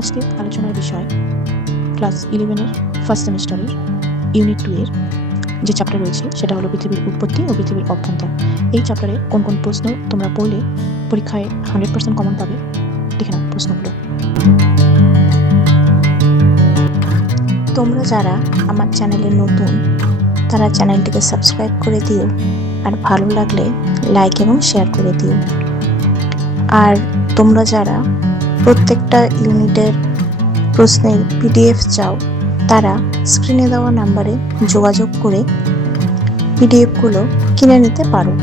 আজকে আলোচনার বিষয় ক্লাস 11-এর ফার্স্ট সেমিস্টারের ইউনিট 2 এর যে চ্যাপ্টার রয়েছে সেটা হলো পৃথিবীর উৎপত্তি ও পৃথিবীর অভ্যন্তর। এই চ্যাপ্টারে কোন কোন প্রশ্ন তোমরা পড়লে পরীক্ষায় 100% কমন পাবে, দেখে নাও প্রশ্নগুলো। তোমরা যারা আমার চ্যানেলে নতুন তারা চ্যানেলটিকে সাবস্ক্রাইব করে দিও, আর ভালো লাগলে লাইক এবং শেয়ার করে দিও। আর তোমরা যারা প্রত্যেকটা ইউনিটের প্রশ্নের পিডিএফ চাও তারা স্ক্রিনে দেওয়া নাম্বারে যোগাযোগ করে পিডিএফগুলো কিনে নিতে পারো।